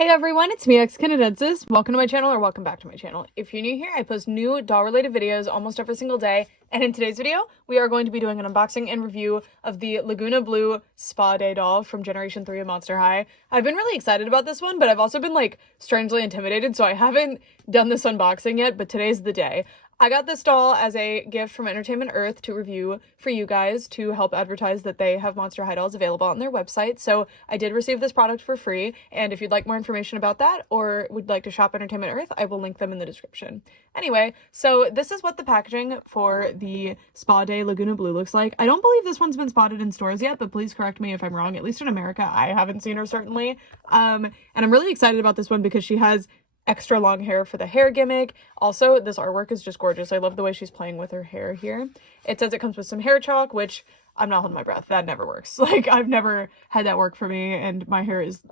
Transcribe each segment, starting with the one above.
Hey everyone, it's me, Canadensis. Welcome to my channel, or welcome back to my channel. If you're new here, I post new doll-related videos almost every single day, and in today's video, we are going to be doing an unboxing and review of the Laguna Blue Spa Day doll from Generation 3 of Monster High. I've been really excited about this one, but I've also been, strangely intimidated, so I haven't done this unboxing yet, but today's the day. I got this doll as a gift from Entertainment Earth to review for you guys to help advertise that they have Monster High dolls available on their website. So I did receive this product for free, and if you'd like more information about that or would like to shop Entertainment Earth, I will link them in the description. Anyway, so this is what the packaging for the Spa Day Laguna Blue looks like. I don't believe this one's been spotted in stores yet, but please correct me if I'm wrong. At least in America, I haven't seen her certainly. And I'm really excited about this one because she has extra long hair for the hair gimmick. Also, this artwork is just gorgeous. I love the way she's playing with her hair here. It says it comes with some hair chalk, which I'm not holding my breath. That never works. I've never had that work for me, and my hair is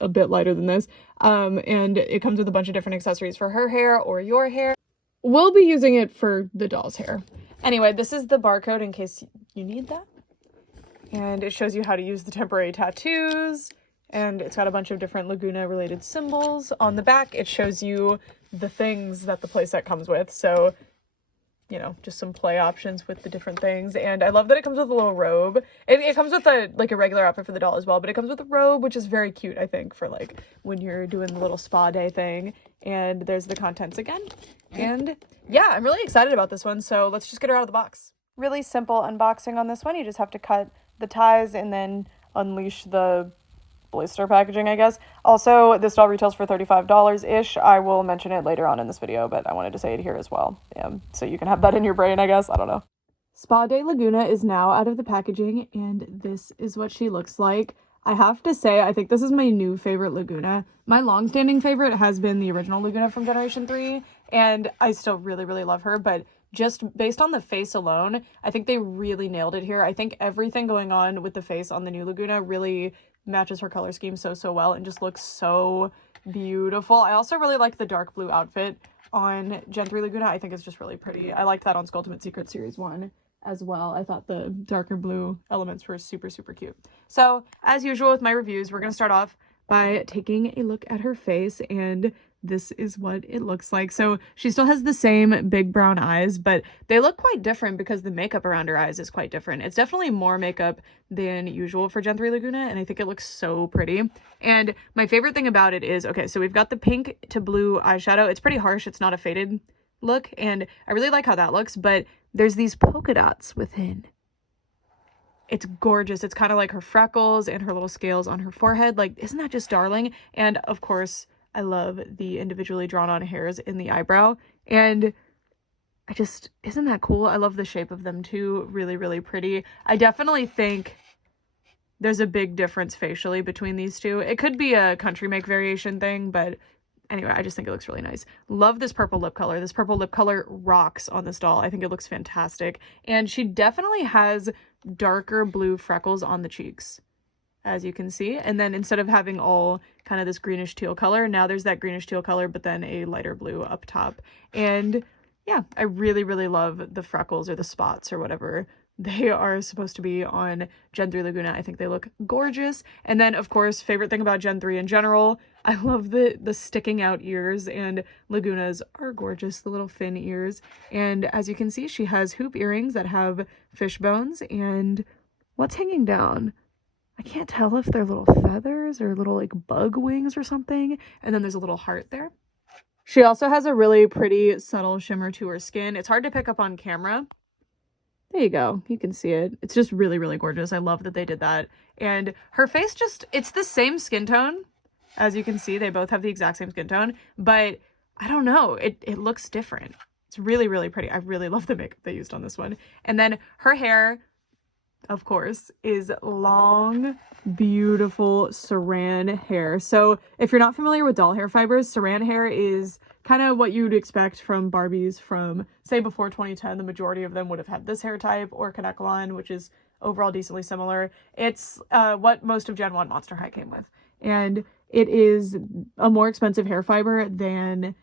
a bit lighter than this. And it comes with a bunch of different accessories for her hair or your hair. We'll be using it for the doll's hair. Anyway, this is the barcode in case you need that. And it shows you how to use the temporary tattoos. And it's got a bunch of different Laguna related symbols. On the back, it shows you the things that the playset comes with. So, you know, just some play options with the different things. And I love that it comes with a little robe. It comes with a regular outfit for the doll as well, but it comes with a robe, which is very cute, I think, for when you're doing the little spa day thing. And there's the contents again. And yeah, I'm really excited about this one. So let's just get her out of the box. Really simple unboxing on this one. You just have to cut the ties and then unleash the blister packaging, I guess. Also, this doll retails for $35-ish. I will mention it later on in this video, but I wanted to say it here as well. So you can have that in your brain, I guess. I don't know. Spa Day Laguna is now out of the packaging, and this is what she looks like. I have to say, I think this is my new favorite Laguna. My long-standing favorite has been the original Laguna from Generation 3, and I still really, really love her, but just based on the face alone, I think they really nailed it here. I think everything going on with the face on the new Laguna really matches her color scheme so well and just looks so beautiful. I also really like the dark blue outfit on Gen 3 Laguna. I think it's just really pretty. I liked that on Skulltimate Secret Series 1 as well. I thought the darker blue elements were super cute. So as usual with my reviews, we're going to start off by taking a look at her face, and this is what it looks like. So she still has the same big brown eyes, but they look quite different because the makeup around her eyes is quite different. It's definitely more makeup than usual for Gen 3 Laguna, and I think it looks so pretty. And my favorite thing about it is, okay, so we've got the pink to blue eyeshadow. It's pretty harsh. It's not a faded look, and I really like how that looks, but there's these polka dots within. It's gorgeous. It's kind of like her freckles and her little scales on her forehead. Isn't that just darling? And of course, I love the individually drawn on hairs in the eyebrow, and isn't that cool? I love the shape of them too. Really pretty. I definitely think there's a big difference facially between these two. It could be a country make variation thing, but anyway, I just think it looks really nice. Love this purple lip color. This purple lip color rocks on this doll. I think it looks fantastic. And she definitely has darker blue freckles on the cheeks, as you can see. And then instead of having all kind of this greenish teal color, now there's that greenish teal color, but then a lighter blue up top. And yeah, I really love the freckles or the spots or whatever they are supposed to be on Gen 3 Laguna. I think they look gorgeous. And then, of course, favorite thing about Gen 3 in general, I love the sticking out ears, and Laguna's are gorgeous, the little fin ears. And as you can see, she has hoop earrings that have fish bones, and what's hanging down? I can't tell if they're little feathers or little bug wings or something. And then there's a little heart there. She also has a really pretty subtle shimmer to her skin. It's hard to pick up on camera. There you go. You can see it. It's just really gorgeous. I love that they did that. And her face it's the same skin tone. As you can see, they both have the exact same skin tone, but I don't know. It looks different. It's really pretty. I really love the makeup they used on this one. And then her hair, of course, is long, beautiful saran hair. So if you're not familiar with doll hair fibers, saran hair is kind of what you'd expect from Barbies from, say, before 2010. The majority of them would have had this hair type, or Kanekalon, which is overall decently similar. It's what most of Gen 1 Monster High came with. And it is a more expensive hair fiber than,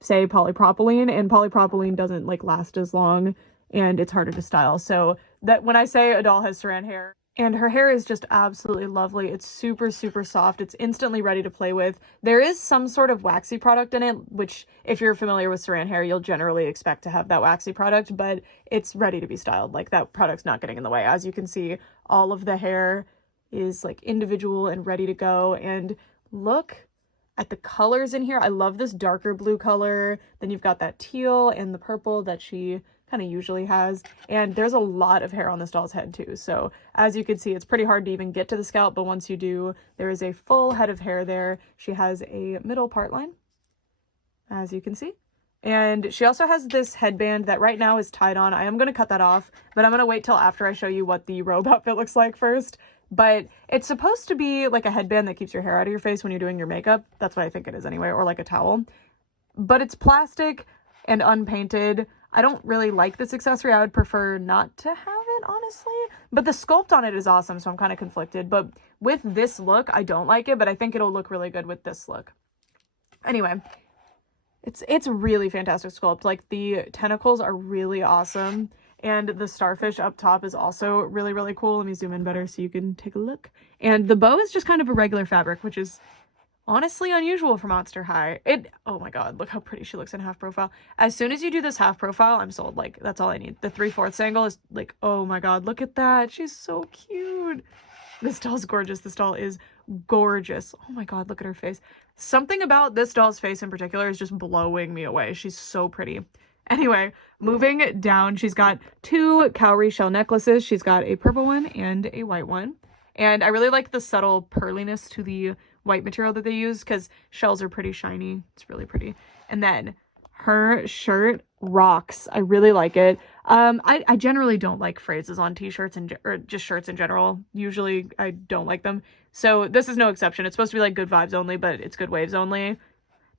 say, polypropylene, and polypropylene doesn't last as long, and it's harder to style. So that when I say a doll has saran hair, And her hair is just absolutely lovely. It's super, super soft. It's instantly ready to play with. There is some sort of waxy product in it, which if you're familiar with saran hair, you'll generally expect to have that waxy product, but it's ready to be styled. Like, that product's not getting in the way. As you can see, all of the hair is like individual and ready to go. And look at the colors in here. I love this darker blue color. Then you've got that teal and the purple that she kind of usually has, and there's a lot of hair on this doll's head too, so as you can see, it's pretty hard to even get to the scalp, but once you do, there is a full head of hair there. She has a middle part line, as you can see, and she also has this headband that right now is tied on. I am going to cut that off, but I'm going to wait till after I show you what the robe outfit looks like first. But it's supposed to be like a headband that keeps your hair out of your face when you're doing your makeup. That's what I think it is anyway, or like a towel, but it's plastic and unpainted. I don't really like this accessory. I would prefer not to have it, honestly. But the sculpt on it is awesome, so I'm kind of conflicted. But with this look, I don't like it, but I think it'll look really good with this look. Anyway, it's really fantastic sculpt. Like, the tentacles are really awesome. And the starfish up top is also really, really cool. Let me zoom in better so you can take a look. And the bow is just kind of a regular fabric, which is honestly unusual for Monster High. Oh my god, look how pretty she looks in half profile. As soon as you do this half profile, I'm sold. Like, that's all I need. The 3/4 angle is like, oh my god, look at that. She's so cute. This doll's gorgeous. This doll is gorgeous. Oh my god, look at her face. Something about this doll's face in particular is just blowing me away. She's so pretty. Anyway, moving down, she's got 2 cowrie shell necklaces. She's got a purple one and a white one. And I really like the subtle pearliness to the white material that they use, because shells are pretty shiny. It's really pretty. And then her shirt rocks. I really like it. I generally don't like phrases on t-shirts or just shirts in general. Usually I don't like them. So this is no exception. It's supposed to be like good vibes only, but it's good waves only.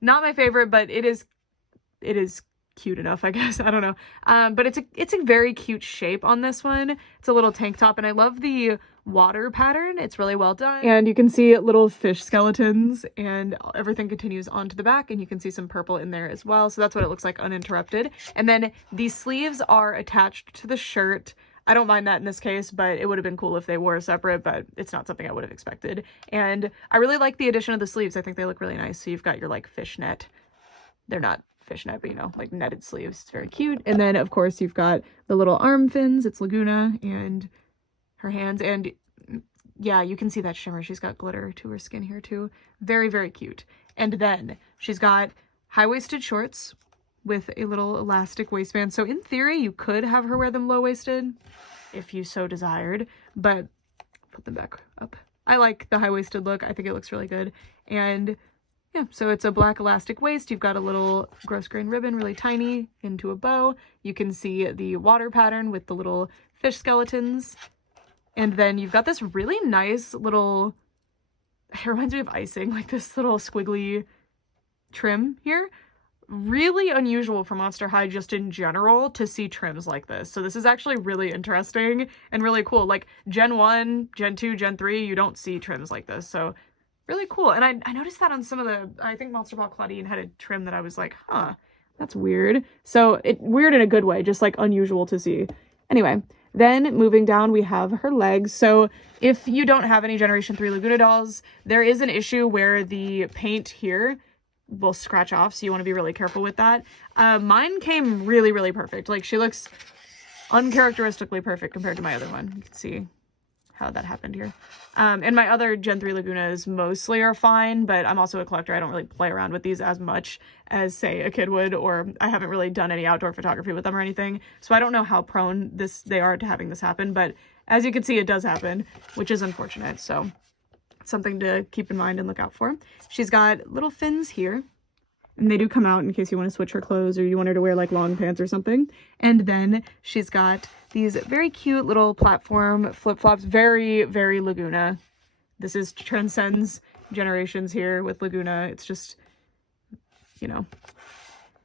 Not my favorite, but it is cute enough, I guess. I don't know. But it's a very cute shape on this one. It's a little tank top, and I love the water pattern. It's really well done. And you can see little fish skeletons, and everything continues onto the back, and you can see some purple in there as well. So that's what it looks like uninterrupted. And then the sleeves are attached to the shirt. I don't mind that in this case, but it would have been cool if they were separate, but it's not something I would have expected. And I really like the addition of the sleeves. I think they look really nice. So you've got your like fishnet. They're not fishnet, but you know, like netted sleeves. It's very cute. And then of course you've got the little arm fins. It's Laguna and her hands, and yeah, you can see that shimmer. She's got glitter to her skin here too. Very, very cute. And then she's got high-waisted shorts with a little elastic waistband. So in theory, you could have her wear them low-waisted if you so desired, but put them back up. I like the high-waisted look. I think it looks really good. And yeah, so it's a black elastic waist. You've got a little gross grain ribbon, really tiny, into a bow. You can see the water pattern with the little fish skeletons. And then you've got this really nice little, it reminds me of icing, like this little squiggly trim here. Really unusual for Monster High just in general to see trims like this. So this is actually really interesting and really cool. Like Gen 1, Gen 2, Gen 3, you don't see trims like this. So really cool. And I noticed that on some of the, I think Monster Ball Claudine had a trim that I was like, huh, that's weird. So weird in a good way, just like unusual to see. Anyway, then moving down, we have her legs. So if you don't have any Generation 3 Laguna dolls, there is an issue where the paint here will scratch off. So you want to be really careful with that. Mine came really, really perfect. Like she looks uncharacteristically perfect compared to my other one. You can see how that happened here. And my other Gen 3 Lagunas mostly are fine, but I'm also a collector. I don't really play around with these as much as, say, a kid would, or I haven't really done any outdoor photography with them or anything. So I don't know how prone they are to having this happen, but as you can see, it does happen, which is unfortunate. So it's something to keep in mind and look out for. She's got little fins here, and they do come out in case you want to switch her clothes or you want her to wear like long pants or something. And then she's got these very cute little platform flip-flops, very, very Laguna. This is transcends generations here with Laguna. It's just, you know.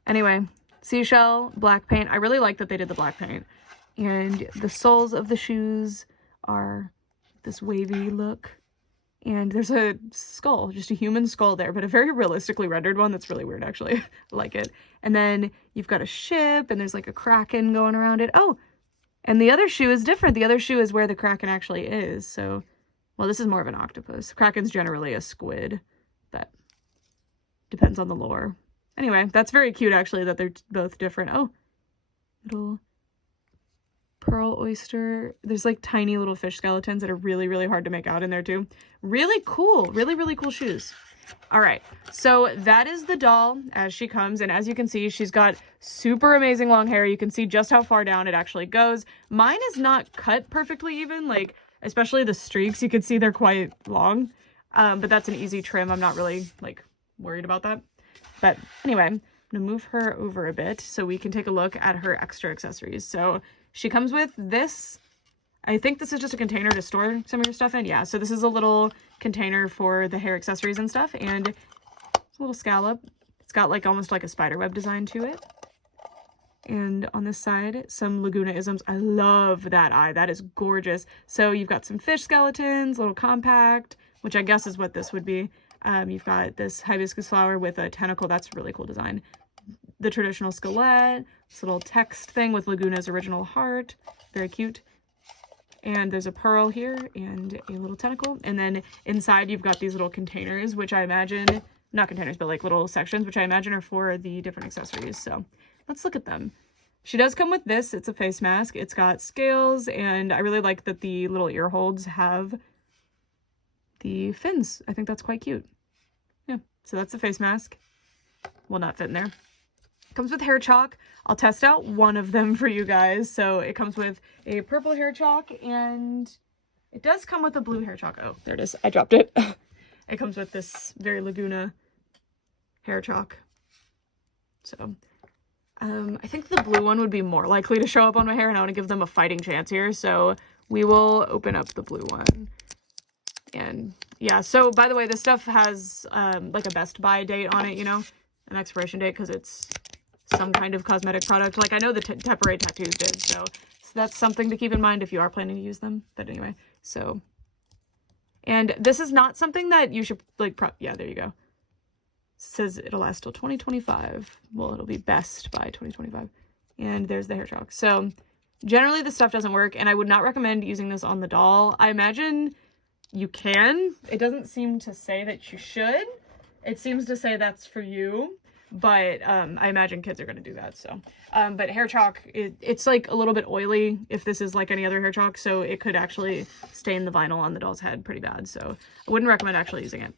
Anyway, seashell, black paint. I really like that they did the black paint. And the soles of the shoes are this wavy look. And there's a skull, just a human skull there, but a very realistically rendered one. That's really weird, actually. I like it. And then you've got a ship, and there's like a kraken going around it. Oh, And the other shoe is different. The other shoe is where the Kraken actually is. So, well, this is more of an octopus. Kraken's generally a squid, but depends on the lore. Anyway, that's very cute, actually, that they're both different. Oh, little pearl oyster. There's like tiny little fish skeletons that are really, really hard to make out in there too. Really cool. Really, really cool shoes. All right, so that is the doll as she comes, and as you can see, she's got super amazing long hair. You can see just how far down it actually goes. Mine is not cut perfectly even, like, especially the streaks. You can see they're quite long, but that's an easy trim. I'm not really, like, worried about that. But anyway, I'm gonna move her over a bit so we can take a look at her extra accessories. So she comes with this. I think this is just a container to store some of your stuff in. Yeah, so this is a little container for the hair accessories and stuff, and it's a little scallop. It's got like almost like a spider web design to it. And on this side, some Laguna isms. I love that eye. That is gorgeous. So you've got some fish skeletons, little compact, which I guess is what this would be. You've got this hibiscus flower with a tentacle. That's a really cool design. The traditional skeleton, this little text thing with Laguna's original heart. Very cute. And there's a pearl here and a little tentacle. And then inside you've got these little containers, which I imagine, not containers, but like little sections, which I imagine are for the different accessories. So let's look at them. She does come with this. It's a face mask. It's got scales, and I really like that the little ear holds have the fins. I think that's quite cute. Yeah, so that's the face mask. Will not fit in there. Comes with hair chalk. I'll test out one of them for you guys. So it comes with a purple hair chalk, and it does come with a blue hair chalk. Oh, there it is. I dropped it. It comes with this very Laguna hair chalk. So I think the blue one would be more likely to show up on my hair, and I want to give them a fighting chance here. So we will open up the blue one. And yeah, so by the way, this stuff has like a best buy date on it, you know, an expiration date, because it's some kind of cosmetic product. Like I know the Temporary Tattoos did, so that's something to keep in mind if you are planning to use them. But anyway, so, and this is not something that you should like, yeah, there you go. It says it'll last till 2025. Well, it'll be best by 2025. And there's the hair chalk. So generally this stuff doesn't work, and I would not recommend using this on the doll. I imagine you can. It doesn't seem to say that you should. It seems to say that's for you. But I imagine kids are going to do that. So but hair chalk, it's like a little bit oily if this is like any other hair chalk, so it could actually stain the vinyl on the doll's head pretty bad. So I wouldn't recommend actually using it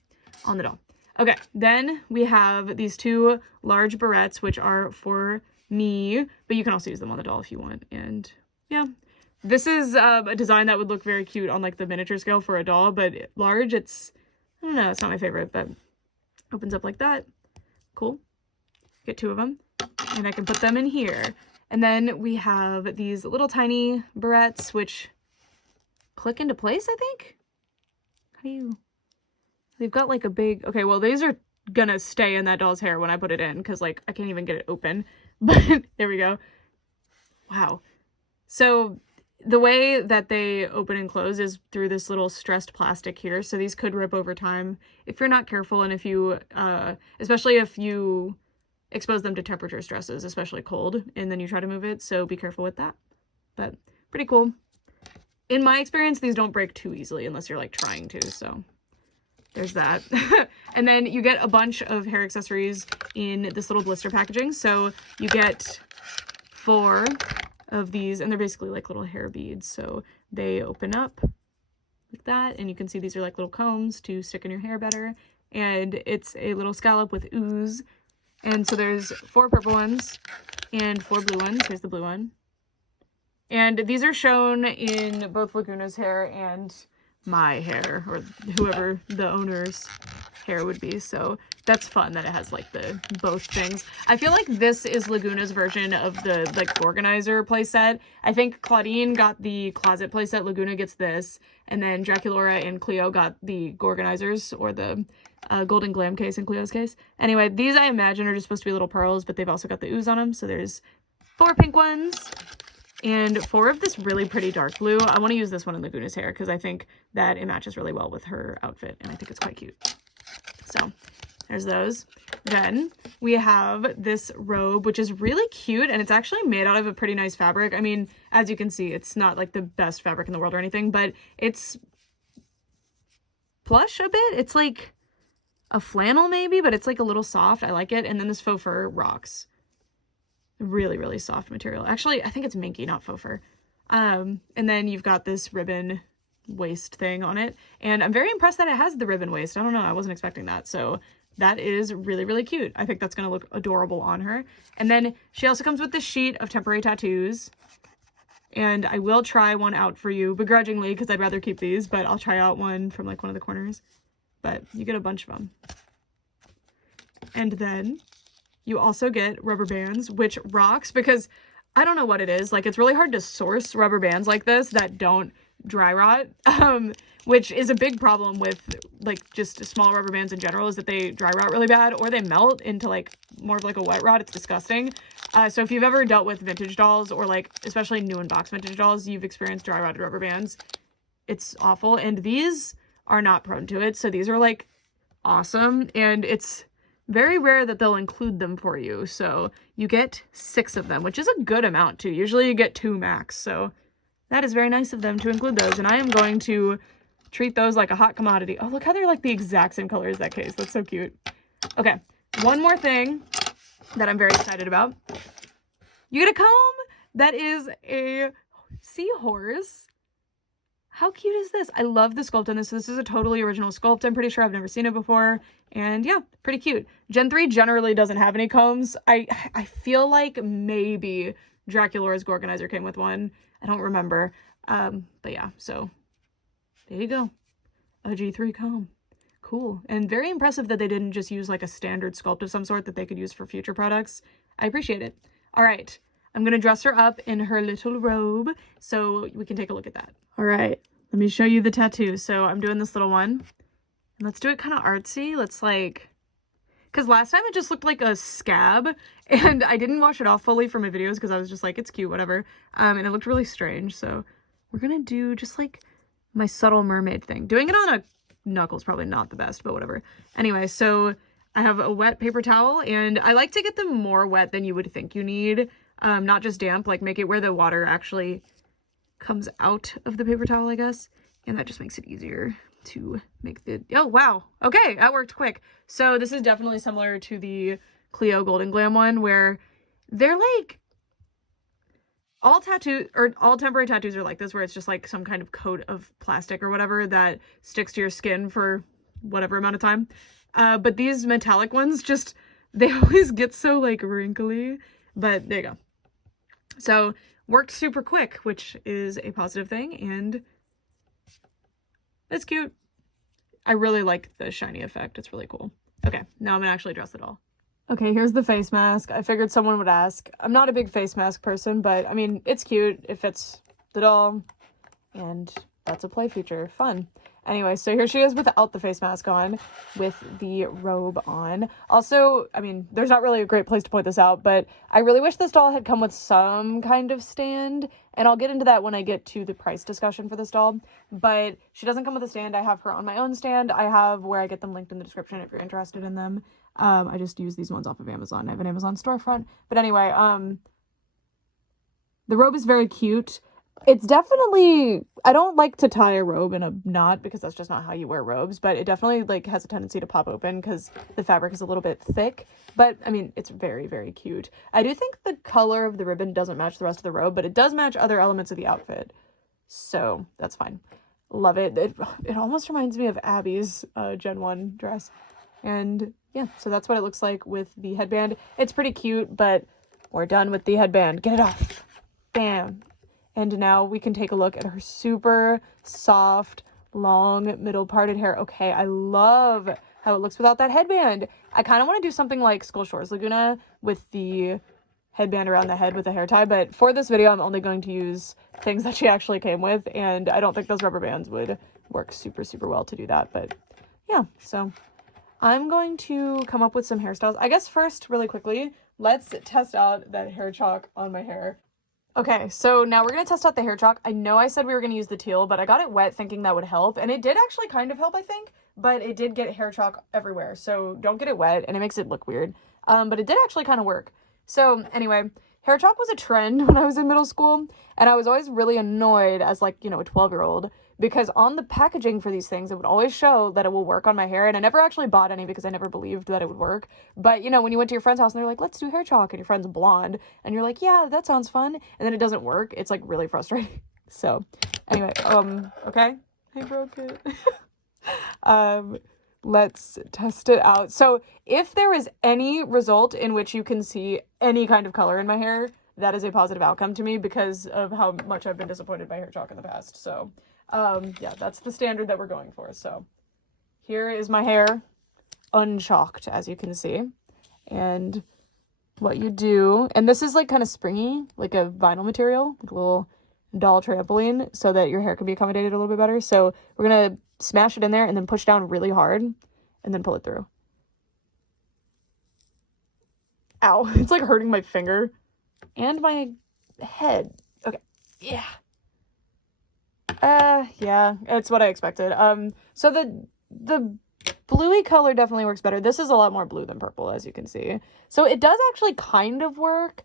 on the doll. Okay, then we have these two large barrettes, which are for me, but you can also use them on the doll if you want. And yeah, this is a design that would look very cute on like the miniature scale for a doll, but large, it's, I don't know, it's not my favorite. But opens up like that. Cool. Get two of them, and I can put them in here. And then we have these little tiny barrettes, which click into place, I think. How do you... They've got like a big... Okay, well, these are gonna stay in that doll's hair when I put it in, because like I can't even get it open. But there we go. Wow. So the way that they open and close is through this little stressed plastic here. So these could rip over time if you're not careful, and if you, especially if you expose them to temperature stresses, especially cold, and then you try to move it. So be careful with that. But pretty cool. In my experience, these don't break too easily unless you're like trying to. So there's that. And then you get a bunch of hair accessories in this little blister packaging. So you get 4 of these, and they're basically like little hair beads. So they open up like that, and you can see these are like little combs to stick in your hair better. And it's a little scallop with ooze. And so there's 4 purple ones and 4 blue ones. Here's the blue one. And these are shown in both Laguna's hair and my hair, or whoever the owner's hair would be. So that's fun that it has like the both things. I feel like this is Laguna's version of the like organizer playset. I think Claudine got the closet playset, Laguna gets this, and then Draculaura and Cleo got the Gorganizers, or the golden glam case in Cleo's case. Anyway, these I imagine are just supposed to be little pearls, but they've also got the ooze on them. So there's 4 pink ones and 4 of this really pretty dark blue. I want to use this one in Laguna's hair because I think that it matches really well with her outfit, and I think it's quite cute. So there's those. Then we have this robe, which is really cute, and it's actually made out of a pretty nice fabric. I mean, as you can see, it's not like the best fabric in the world or anything, but it's plush a bit. It's like a flannel maybe, but it's like a little soft. I like it. And then this faux fur rocks. Really, really soft material. Actually, I think it's minky, not faux fur. And then you've got this ribbon waist thing on it. And I'm very impressed that it has the ribbon waist. I don't know. I wasn't expecting that. So that is really, really cute. I think that's going to look adorable on her. And then she also comes with this sheet of temporary tattoos. And I will try one out for you begrudgingly because I'd rather keep these, but I'll try out one from like one of the corners. But you get a bunch of them. And then you also get rubber bands, which rocks because I don't know what it is. Like, it's really hard to source rubber bands like this that don't dry rot, which is a big problem with like just small rubber bands in general, is that they dry rot really bad or they melt into like more of like a wet rot. It's disgusting. So if you've ever dealt with vintage dolls or like especially new in box vintage dolls, you've experienced dry rotted rubber bands. It's awful. And these are not prone to it. So these are like awesome. And it's very rare that they'll include them for you. So you get 6 of them, which is a good amount too. Usually you get 2 max. So that is very nice of them to include those. And I am going to treat those like a hot commodity. Oh, look how they're like the exact same color as that case. That's so cute. Okay. One more thing that I'm very excited about. You get a comb that is a seahorse. How cute is this? I love the sculpt on this. This is a totally original sculpt. I'm pretty sure I've never seen it before. And yeah, pretty cute. Gen 3 generally doesn't have any combs. I feel like maybe Draculaura's Gorganizer came with one. I don't remember. But yeah, so there you go. A G3 comb. Cool. And very impressive that they didn't just use like a standard sculpt of some sort that they could use for future products. I appreciate it. All right. I'm going to dress her up in her little robe so we can take a look at that. All right. Let me show you the tattoo. So I'm doing this little one. And let's do it kind of artsy. Let's like... Because last time it just looked like a scab, and I didn't wash it off fully for my videos because I was just like, it's cute, whatever. And it looked really strange. So we're going to do just like my subtle mermaid thing. Doing it on a knuckle's probably not the best, but whatever. Anyway, so I have a wet paper towel, and I like to get them more wet than you would think you need. Not just damp, like make it where the water actually comes out of the paper towel, I guess. And that just makes it easier to make the... Oh, wow. Okay, that worked quick. So this is definitely similar to the Cleo Golden Glam one, where they're like... all temporary tattoos are like this, where it's just like some kind of coat of plastic or whatever that sticks to your skin for whatever amount of time. But these metallic ones just... they always get so like wrinkly. But there you go. So worked super quick, which is a positive thing, and it's cute. I really like the shiny effect. It's really cool. Okay, now I'm gonna actually dress the doll. Okay, here's the face mask. I figured someone would ask. I'm not a big face mask person, but I mean, it's cute. It fits the doll, and that's a play feature. Fun. Anyway, so here she is without the face mask on, with the robe on. Also, I mean, there's not really a great place to point this out, but I really wish this doll had come with some kind of stand, and I'll get into that when I get to the price discussion for this doll. But she doesn't come with a stand. I have her on my own stand. I have where I get them linked in the description if you're interested in them. I just use these ones off of Amazon. I have an Amazon storefront. But anyway, the robe is very cute. It's definitely, I don't like to tie a robe in a knot because that's just not how you wear robes, but it definitely like has a tendency to pop open because the fabric is a little bit thick. But I mean, it's very, very cute. I do think the color of the ribbon doesn't match the rest of the robe, but it does match other elements of the outfit. So that's fine. Love it. It almost reminds me of Abby's Gen 1 dress. And yeah, so that's what it looks like with the headband. It's pretty cute, but we're done with the headband. Get it off. Bam. And now we can take a look at her super soft, long, middle parted hair. Okay, I love how it looks without that headband. I kind of want to do something like Skull Shores Laguna with the headband around the head with a hair tie, but for this video, I'm only going to use things that she actually came with, and I don't think those rubber bands would work super, super well to do that, but yeah, so I'm going to come up with some hairstyles. I guess first, really quickly, let's test out that hair chalk on my hair. Okay, so now we're going to test out the hair chalk. I know I said we were going to use the teal, but I got it wet thinking that would help, and it did actually kind of help, I think, but it did get hair chalk everywhere. So don't get it wet, and it makes it look weird. But it did actually kind of work. So anyway, hair chalk was a trend when I was in middle school, and I was always really annoyed as like, you know, a 12-year-old, because on the packaging for these things, it would always show that it will work on my hair, and I never actually bought any because I never believed that it would work. But, you know, when you went to your friend's house and they're like, let's do hair chalk, and your friend's blonde, and you're like, yeah, that sounds fun, and then it doesn't work, it's like really frustrating. So anyway, okay, I broke it. Let's test it out. So if there is any result in which you can see any kind of color in my hair, that is a positive outcome to me because of how much I've been disappointed by hair chalk in the past. So, yeah, that's the standard that we're going for. So here is my hair unchalked, as you can see. And what you do, and this is like kind of springy, like a vinyl material, like a little doll trampoline, so that your hair can be accommodated a little bit better. So we're going to smash it in there and then push down really hard and then pull it through. Ow, it's like hurting my finger and my head. Okay, yeah. Yeah, it's what I expected. So the bluey color definitely works better. This is a lot more blue than purple, as you can see. So it does actually kind of work.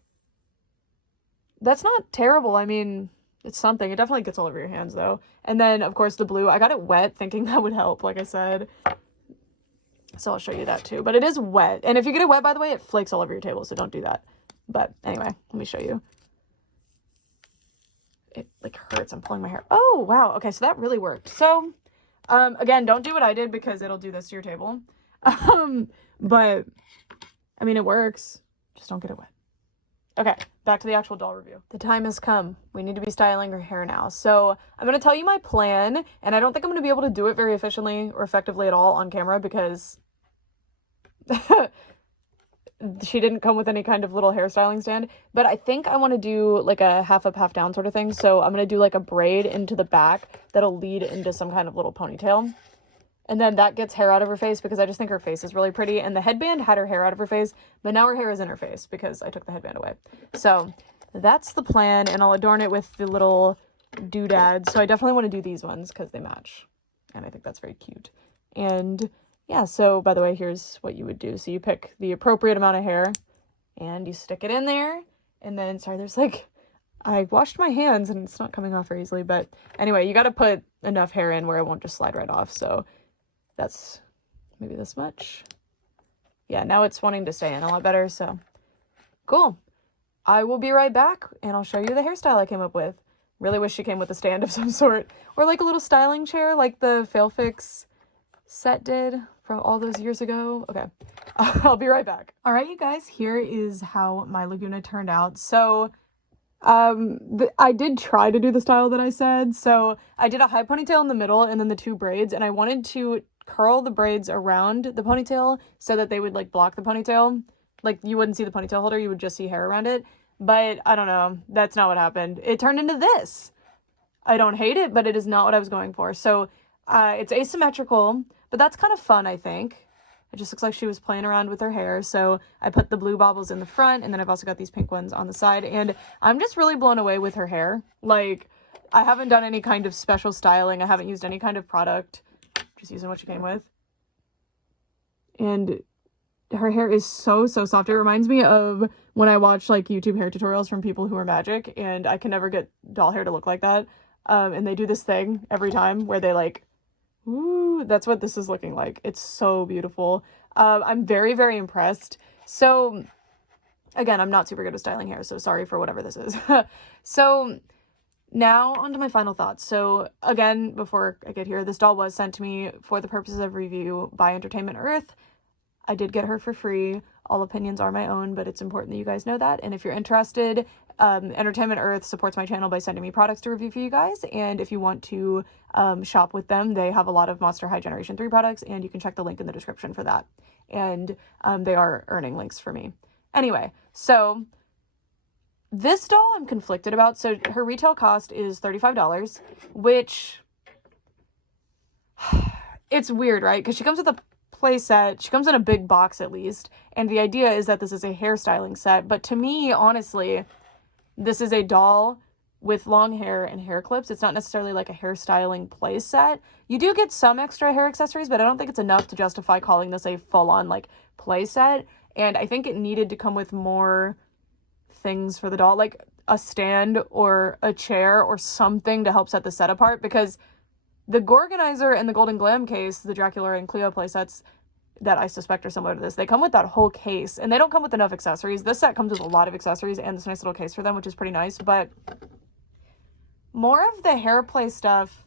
That's not terrible. I mean, it's something. It definitely gets all over your hands, though. And then, of course, the blue. I got it wet thinking that would help, like I said. So I'll show you that, too. But it is wet. And if you get it wet, by the way, it flakes all over your table, so don't do that. But anyway, let me show you. It, like, hurts. I'm pulling my hair. Oh, wow. Okay, so that really worked. So, again, don't do what I did because it'll do this to your table. But, I mean, it works. Just don't get it wet. Okay, back to the actual doll review. The time has come. We need to be styling her hair now. So I'm going to tell you my plan, and I don't think I'm going to be able to do it very efficiently or effectively at all on camera because she didn't come with any kind of little hairstyling stand. But I think I want to do like a half up, half down sort of thing. So I'm going to do like a braid into the back that'll lead into some kind of little ponytail. And then that gets hair out of her face because I just think her face is really pretty. And the headband had her hair out of her face, but now her hair is in her face because I took the headband away. So that's the plan, and I'll adorn it with the little doodads. So I definitely want to do these ones because they match, and I think that's very cute. And yeah, so by the way, here's what you would do. So you pick the appropriate amount of hair, and you stick it in there, and then, sorry, there's like, I washed my hands, and it's not coming off very easily, but anyway, you got to put enough hair in where it won't just slide right off, so that's maybe this much. Yeah, now it's wanting to stay in a lot better, so cool. I will be right back, and I'll show you the hairstyle I came up with. Really wish she came with a stand of some sort, or like a little styling chair like the Fail Fix set did from all those years ago. Okay, I'll be right back. All right, you guys, here is how my Laguna turned out. So I did try to do the style that I said. So I did a high ponytail in the middle and then the two braids, and I wanted to curl the braids around the ponytail so that they would like block the ponytail. Like you wouldn't see the ponytail holder, you would just see hair around it. But I don't know, that's not what happened. It turned into this. I don't hate it, but it is not what I was going for. So it's asymmetrical, but that's kind of fun, I think. It just looks like she was playing around with her hair. So I put the blue baubles in the front, and then I've also got these pink ones on the side. And I'm just really blown away with her hair. Like, I haven't done any kind of special styling. I haven't used any kind of product. Just using what she came with. And her hair is so, so soft. It reminds me of when I watch, like, YouTube hair tutorials from people who are magic, and I can never get doll hair to look like that. And they do this thing every time where they, like, ooh, that's what this is looking like. It's so beautiful. I'm very, very impressed. So, again, I'm not super good at styling hair, so sorry for whatever this is. So, now on to my final thoughts. So, again, before I get here, this doll was sent to me for the purposes of review by Entertainment Earth. I did get her for free. All opinions are my own, but it's important that you guys know that. And if you're interested, Entertainment Earth supports my channel by sending me products to review for you guys. And if you want to shop with them, they have a lot of Monster High Generation 3 products, and you can check the link in the description for that. And they are earning links for me. Anyway, so this doll I'm conflicted about. So her retail cost is $35, which it's weird, right? Because she comes with a play set. She comes in a big box at least, and the idea is that this is a hairstyling set, but to me, honestly, this is a doll with long hair and hair clips. It's not necessarily like a hairstyling play set. You do get some extra hair accessories, but I don't think it's enough to justify calling this a full-on like play set. And I think it needed to come with more things for the doll, like a stand or a chair or something to help set the set apart, because the Gorgonizer and the Golden Glam case, the Dracula and Cleo playsets that I suspect are similar to this, they come with that whole case, and they don't come with enough accessories. This set comes with a lot of accessories and this nice little case for them, which is pretty nice, but more of the hair play stuff,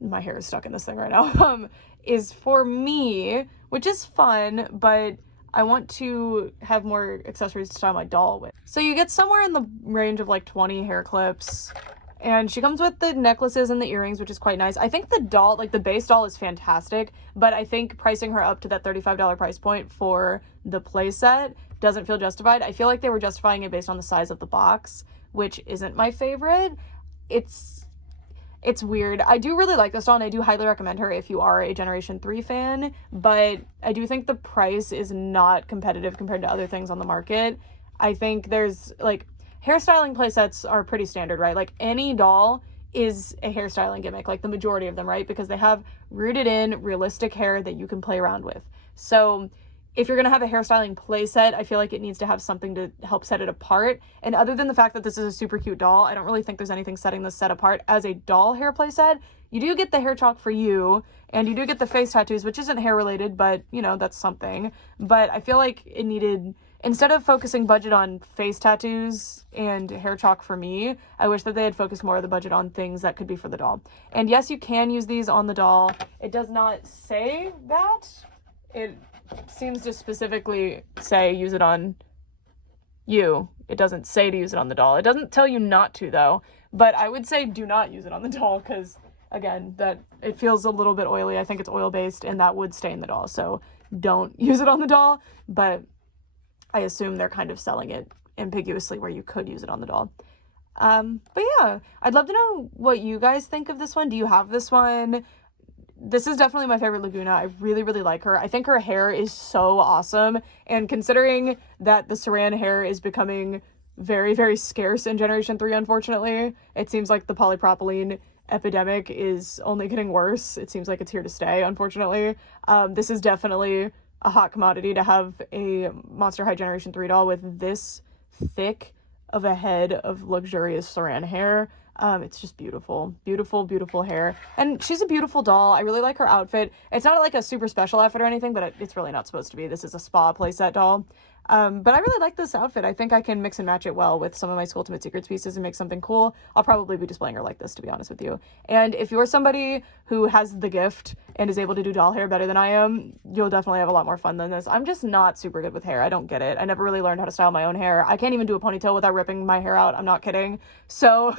my hair is stuck in this thing right now, is for me, which is fun, but I want to have more accessories to style my doll with. So you get somewhere in the range of like 20 hair clips, and she comes with the necklaces and the earrings, which is quite nice. I think the doll, like the base doll, is fantastic, but I think pricing her up to that $35 price point for the playset doesn't feel justified. I feel like they were justifying it based on the size of the box, which isn't my favorite. It's weird. I do really like this doll, and I do highly recommend her if you are a Generation 3 fan, but I do think the price is not competitive compared to other things on the market. I think there's, like, hairstyling playsets are pretty standard, right? Like, any doll is a hairstyling gimmick, like the majority of them, right? Because they have rooted in realistic hair that you can play around with. So if you're going to have a hairstyling playset, I feel like it needs to have something to help set it apart. And other than the fact that this is a super cute doll, I don't really think there's anything setting this set apart as a doll hair playset. You do get the hair chalk for you, and you do get the face tattoos, which isn't hair related, but, you know, that's something. But I feel like it needed, instead of focusing budget on face tattoos and hair chalk for me, I wish that they had focused more of the budget on things that could be for the doll. And yes, you can use these on the doll. It does not say that. It seems to specifically say use it on you. It doesn't say to use it on the doll. It doesn't tell you not to, though, but I would say do not use it on the doll, because again, that it feels a little bit oily. I think it's oil based, and that would stain the doll, so don't use it on the doll. But I assume they're kind of selling it ambiguously where you could use it on the doll. But yeah, I'd love to know what you guys think of this one. Do you have this one? This is definitely my favorite Laguna. I really, really like her. I think her hair is so awesome. And considering that the Saran hair is becoming very, very scarce in Generation 3, unfortunately, it seems like the polypropylene epidemic is only getting worse. It seems like it's here to stay, unfortunately. This is definitely a hot commodity to have a Monster High Generation 3 doll with this thick of a head of luxurious Saran hair. It's just beautiful, beautiful, beautiful hair. And she's a beautiful doll. I really like her outfit. It's not like a super special outfit or anything, but it's really not supposed to be. This is a spa playset doll. But I really like this outfit. I think I can mix and match it well with some of my School Ultimate Secrets pieces and make something cool. I'll probably be displaying her like this, to be honest with you. And if you're somebody who has the gift and is able to do doll hair better than I am, you'll definitely have a lot more fun than this. I'm just not super good with hair. I don't get it. I never really learned how to style my own hair. I can't even do a ponytail without ripping my hair out. I'm not kidding. So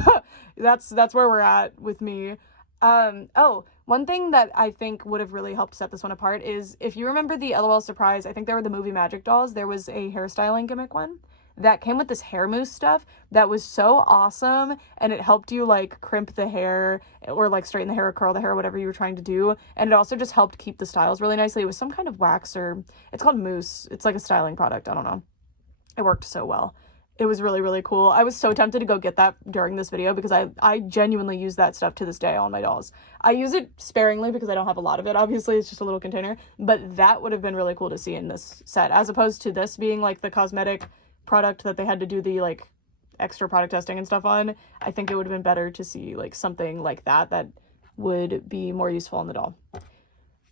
that's where we're at with me. Oh, one thing that I think would have really helped set this one apart is, if you remember the LOL Surprise, I think they were the Movie Magic dolls, there was a hairstyling gimmick one that came with this hair mousse stuff that was so awesome, and it helped you like crimp the hair or like straighten the hair or curl the hair, whatever you were trying to do, and it also just helped keep the styles really nicely. It was some kind of wax, or it's called mousse. It's like a styling product. I don't know. It worked so well. It was really, really cool. I was so tempted to go get that during this video, because I genuinely use that stuff to this day on my dolls. I use it sparingly because I don't have a lot of it. Obviously, it's just a little container, but that would have been really cool to see in this set, as opposed to this being like the cosmetic product that they had to do the like extra product testing and stuff on. I think it would have been better to see like something like that would be more useful on the doll.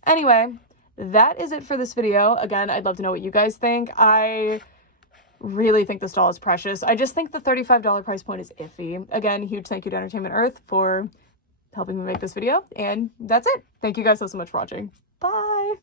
Anyway, that is it for this video. Again, I'd love to know what you guys think. I really think this doll is precious. I just think the $35 price point is iffy. Again, huge thank you to Entertainment Earth for helping me make this video, and that's it. Thank you guys so much for watching. Bye!